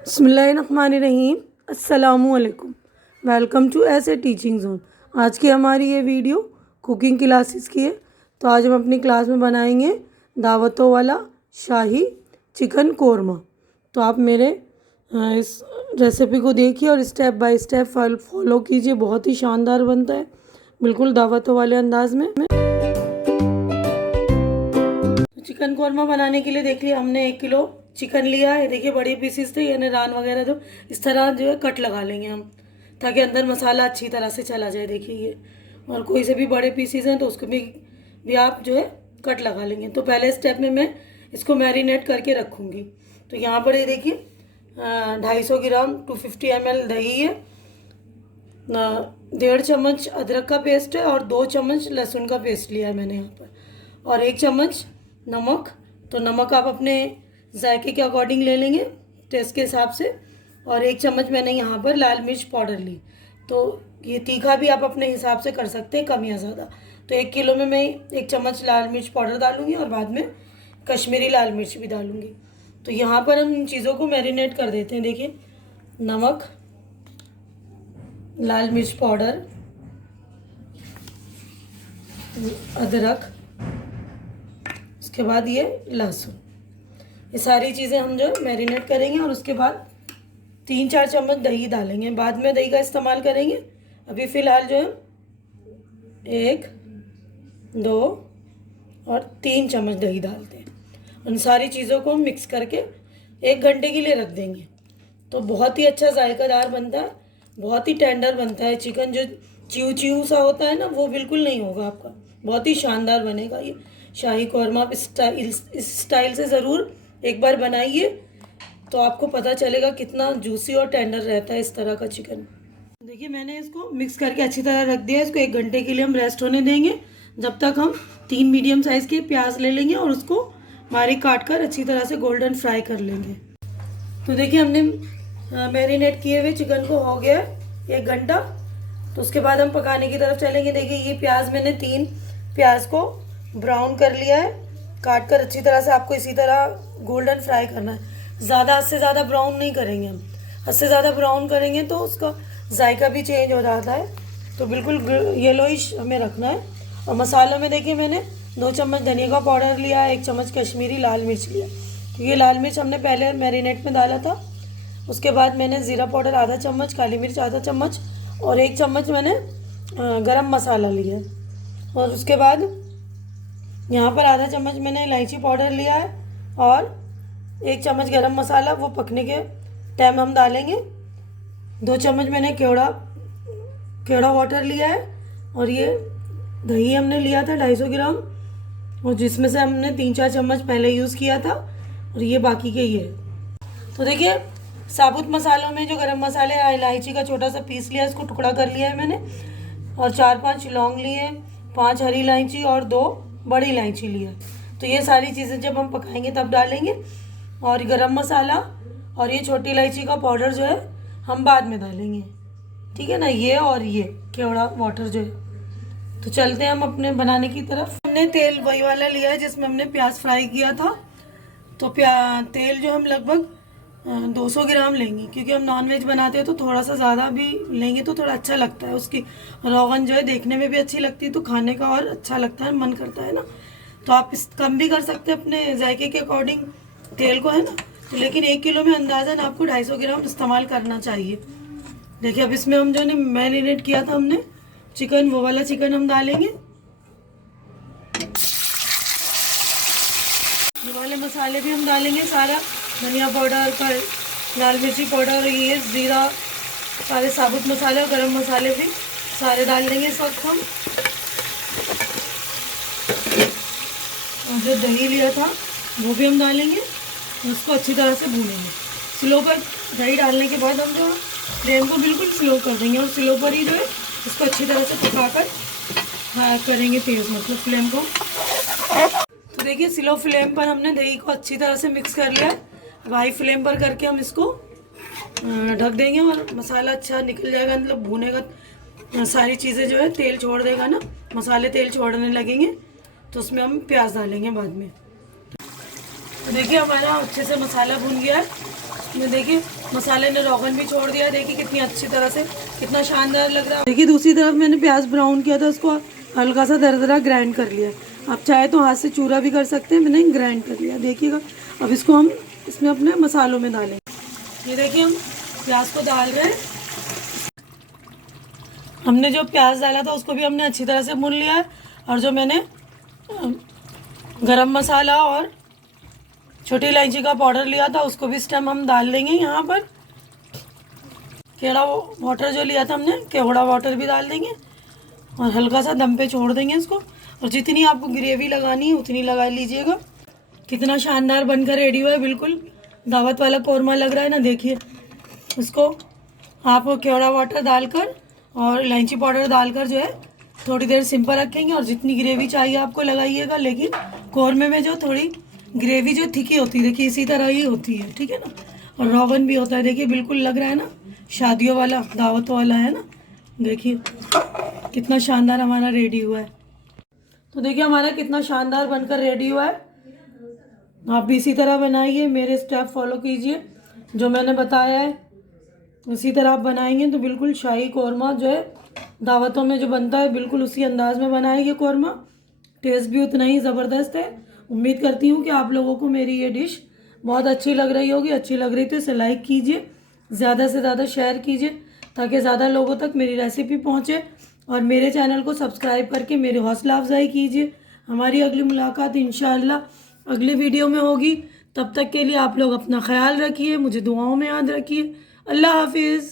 बिस्मिल्लाहिर्रहमानिर्रहीम। अस्सलामुअलैकुम। Welcome to ऐसे टीचिंग जोन। आज की हमारी ये वीडियो कुकिंग क्लासेस की है। तो आज हम अपनी क्लास में बनाएंगे दावतों वाला शाही चिकन कोरमा। तो आप मेरे इस रेसिपी को देखिए और स्टेप बाय स्टेप फॉलो कीजिए। बहुत ही शानदार बनता है, बिल्कुल दावतों वाले अंदाज में। चिकन कोरमा बनाने के लिए देखिए हमने 1 किलो चिकन लिया है। देखिए बड़ी पीसीस थे, यानी रान वगैरह तो इस तरह जो है कट लगा लेंगे हम, ताकि अंदर मसाला अच्छी तरह से चला जाए। देखिए ये, और कोई से भी बड़े पीसीस हैं तो उसको भी आप जो है कट लगा लेंगे। तो पहले स्टेप में मैं इसको मैरिनेट करके रखूँगी। तो यहाँ पर ये देखिए 250 ग्राम 250 ml दही है, 1.5 चम्मच अदरक का पेस्ट है और 2 चम्मच लहसुन का पेस्ट लिया है मैंने यहाँ पर, और 1 चम्मच नमक। तो नमक आप अपने जायके के अकॉर्डिंग ले लेंगे, टेस्ट के हिसाब से। और 1 चम्मच मैंने यहाँ पर लाल मिर्च पाउडर ली। तो ये तीखा भी आप अपने हिसाब से कर सकते हैं, कम या ज़्यादा। तो 1 किलो में मैं 1 चम्मच लाल मिर्च पाउडर डालूँगी और बाद में कश्मीरी लाल मिर्च भी डालूँगी। तो यहाँ पर हम इन चीज़ों को मैरिनेट कर देते हैं। देखिए नमक, लाल मिर्च पाउडर, अदरक, उसके बाद ये लहसुन, ये सारी चीज़ें हम जो है मैरिनेट करेंगे। और उसके बाद 3-4 चम्मच दही डालेंगे, बाद में दही का इस्तेमाल करेंगे। अभी फ़िलहाल जो है 1, 2 और 3 चम्मच दही डालते हैं। उन सारी चीज़ों को मिक्स करके 1 घंटे के लिए रख देंगे। तो बहुत ही अच्छा जायकादार बनता है, बहुत ही टेंडर बनता है चिकन। जो च्यू च्यू सा होता है ना, वो बिल्कुल नहीं होगा आपका, बहुत ही शानदार बनेगा ये शाही कौरमा। आप इस स्टाइल से ज़रूर एक बार बनाइए, तो आपको पता चलेगा कितना जूसी और टेंडर रहता है इस तरह का चिकन। देखिए मैंने इसको मिक्स करके अच्छी तरह रख दिया। इसको 1 घंटे के लिए हम रेस्ट होने देंगे। जब तक हम 3 मीडियम साइज़ के प्याज ले लेंगे और उसको बारीक काट कर अच्छी तरह से गोल्डन फ्राई कर लेंगे। तो देखिए हमने मैरिनेट किए हुए चिकन को हो गया 1 घंटा। तो उसके बाद हम पकाने की तरफ चलेंगे। देखिए ये प्याज मैंने 3 प्याज को ब्राउन कर लिया है, काट कर अच्छी तरह से। आपको इसी तरह गोल्डन फ्राई करना है, ज़्यादा हद से ज़्यादा ब्राउन नहीं करेंगे हम। हद से ज़्यादा ब्राउन करेंगे तो उसका जायका भी चेंज हो जाता है। तो बिल्कुल येलोइश हमें रखना है। और मसालों में देखिए मैंने 2 चम्मच धनिया का पाउडर लिया है, 1 चम्मच कश्मीरी लाल मिर्च लिया, क्योंकि लाल मिर्च हमने पहले मैरिनेट में डाला था। उसके बाद मैंने ज़ीरा पाउडर आधा चम्मच, काली मिर्च आधा चम्मच और 1 चम्मच मैंने गरम मसाला लिया। और उसके बाद यहाँ पर आधा चम्मच मैंने इलायची पाउडर लिया है और 1 चम्मच गरम मसाला, वो पकने के टाइम हम डालेंगे। 2 चम्मच मैंने केवड़ा वाटर लिया है। और ये दही हमने लिया था 250 ग्राम, और जिसमें से हमने 3-4 चम्मच पहले यूज़ किया था, और ये बाकी के ही है। तो देखिए साबुत मसालों में जो गरम मसाले, इलायची का छोटा सा पीस लिया, इसको टुकड़ा कर लिया है मैंने, और 4-5 लौंग लिए, 5 हरी इलायची और 2 बड़ी इलायची लिया। तो ये सारी चीज़ें जब हम पकाएंगे तब डालेंगे। और गरम मसाला और ये छोटी इलायची का पाउडर जो है हम बाद में डालेंगे, ठीक है ना। ये और ये केवड़ा वाटर जो है। तो चलते हैं हम अपने बनाने की तरफ। हमने तेल वही वाला लिया है जिसमें हमने प्याज फ्राई किया था। तो तेल जो हम लगभग 200 ग्राम लेंगे, क्योंकि हम नॉनवेज बनाते हैं तो थोड़ा सा ज़्यादा भी लेंगे तो थोड़ा अच्छा लगता है। उसकी रोगन जो है देखने में भी अच्छी लगती है, तो खाने का और अच्छा लगता है, मन करता है ना। तो आप इस कम भी कर सकते हैं अपने जायके के अकॉर्डिंग तेल को, है ना। तो लेकिन 1 किलो में अंदाज़न आपको 250 ग्राम इस्तेमाल करना चाहिए। देखिए अब इसमें हम जो ने मैरिनेट किया था हमने चिकन, वो वाला चिकन हम डालेंगे। ये वाले मसाले भी हम डालेंगे सारा, धनिया पाउडर, लाल मिर्ची पाउडर, ये ज़ीरा, सारे साबुत मसाले और गरम मसाले भी सारे डाल देंगे इस वक्त हम। और जो दही लिया था वो भी हम डालेंगे, उसको अच्छी तरह से भूनेंगे स्लो पर। दही डालने के बाद हम जो फ्लेम को बिल्कुल स्लो कर देंगे, और स्लो पर ही जो है इसको अच्छी तरह से पकाकर करेंगे तेज़, मतलब फ्लेम को। तो देखिए स्लो फ्लेम पर हमने दही को अच्छी तरह से मिक्स कर लिया है। अब हाई फ्लेम पर करके हम इसको ढक देंगे, और मसाला अच्छा निकल जाएगा, मतलब भूनेगा सारी चीज़ें जो है, तेल छोड़ देगा ना, मसाले तेल छोड़ने लगेंगे। तो उसमें हम प्याज डालेंगे बाद में। तो देखिए हमारा अच्छे से मसाला भून गया है। में देखिए मसाले ने रोगन भी छोड़ दिया, देखिए कितनी अच्छी तरह से, कितना शानदार लग रहा है। देखिए दूसरी तरफ मैंने प्याज ब्राउन किया था, उसको हल्का सा दरदरा ग्राइंड कर लिया। आप चाहे तो हाथ से चूरा भी कर सकते हैं, मैंने ग्राइंड कर लिया। देखिएगा अब इसको हम इसमें अपने मसालों में डालेंगे। ये देखिए हम प्याज को डाल रहे हैं। हमने जो प्याज डाला था उसको भी हमने अच्छी तरह से भून लिया है। और जो मैंने गरम मसाला और छोटी इलायची का पाउडर लिया था उसको भी इस टाइम हम डाल देंगे यहाँ पर। केवड़ा वाटर जो लिया था हमने, केवड़ा वाटर भी डाल देंगे और हल्का सा दम पे छोड़ देंगे इसको। और जितनी आपको ग्रेवी लगानी है उतनी लगा लीजिएगा। कितना शानदार बनकर रेडी हुआ है, बिल्कुल दावत वाला कौरमा लग रहा है ना। देखिए इसको आप केवड़ा वाटर डालकर और इलायची पाउडर डालकर जो है थोड़ी देर सिंपल रखेंगे और जितनी ग्रेवी चाहिए आपको लगाइएगा। लेकिन कौरमे में जो थोड़ी ग्रेवी जो थिकी होती है, देखिए इसी तरह ही होती है, ठीक है ना। और रोगन भी होता है, देखिए बिल्कुल लग रहा है ना शादियों वाला, दावत वाला है ना। देखिए कितना शानदार हमारा रेडी हुआ है। तो देखिए हमारा कितना शानदार बनकर रेडी हुआ है। आप भी इसी तरह बनाइए, मेरे स्टेप फॉलो कीजिए जो मैंने बताया है, इसी तरह आप बनाएंगे तो बिल्कुल शाही कौरमा जो है दावतों में जो बनता है बिल्कुल उसी अंदाज में बनाएंगे कौरमा। टेस्ट भी उतना ही ज़बरदस्त है। उम्मीद करती हूँ कि आप लोगों को मेरी ये डिश बहुत अच्छी लग रही होगी। अच्छी लग रही तो इसे लाइक कीजिए, ज़्यादा से ज़्यादा शेयर कीजिए ताकि ज़्यादा लोगों तक मेरी रेसिपी पहुँचे। और मेरे चैनल को सब्सक्राइब करके मेरी हौसला अफजाई कीजिए। हमारी अगली मुलाकात इंशाअल्लाह अगली वीडियो में होगी। तब तक के लिए आप लोग अपना ख्याल रखिए, मुझे दुआओं में याद रखिए। अल्लाह हाफिज़।